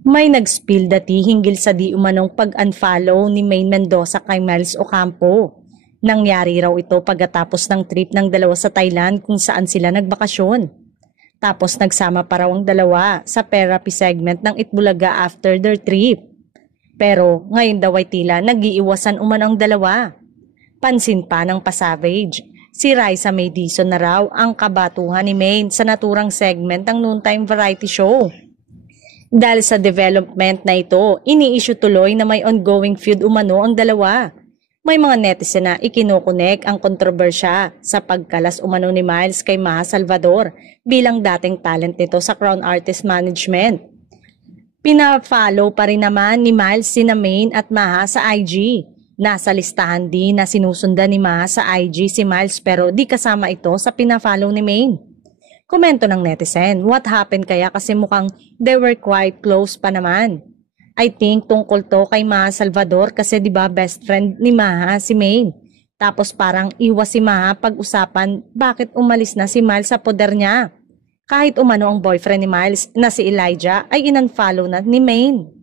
May nag-spill dati hinggil sa di umanong pag-unfollow ni Maine Mendoza kay Miles Ocampo. Nangyari raw ito pagkatapos ng trip ng dalawa sa Thailand kung saan sila nagbakasyon. Tapos nagsama pa raw ang dalawa sa therapy segment ng Itbulaga after their trip. Pero ngayon daw ay tila nag-iiwasan umano ang dalawa. Pansin pa ng pa-Savage, si Raisa May Dizon na raw ang kabatuhan ni Maine sa naturang segment ng noontime variety show. Dahil sa development na ito, ini-issue tuloy na may ongoing feud umano ang dalawa. May mga netizen na ikinokonek ang kontrobersya sa pagkalas umano ni Miles kay Maha Salvador bilang dating talent nito sa Crown Artist Management. Pina-follow pa rin naman ni Miles sina Maine at Maha sa IG. Nasa listahan din na sinusundan ni Maha sa IG si Miles pero di kasama ito sa pina-follow ni Maine. Komento ng netizen, what happened kaya kasi mukhang they were quite close pa naman. I think tungkol to kay Maha Salvador kasi di ba best friend ni Maha si Maine. Tapos parang iwas si Maha pag-usapan bakit umalis na si Miles sa poder niya. Kahit umano ang boyfriend ni Miles na si Elijah ay in-unfollow na ni Maine.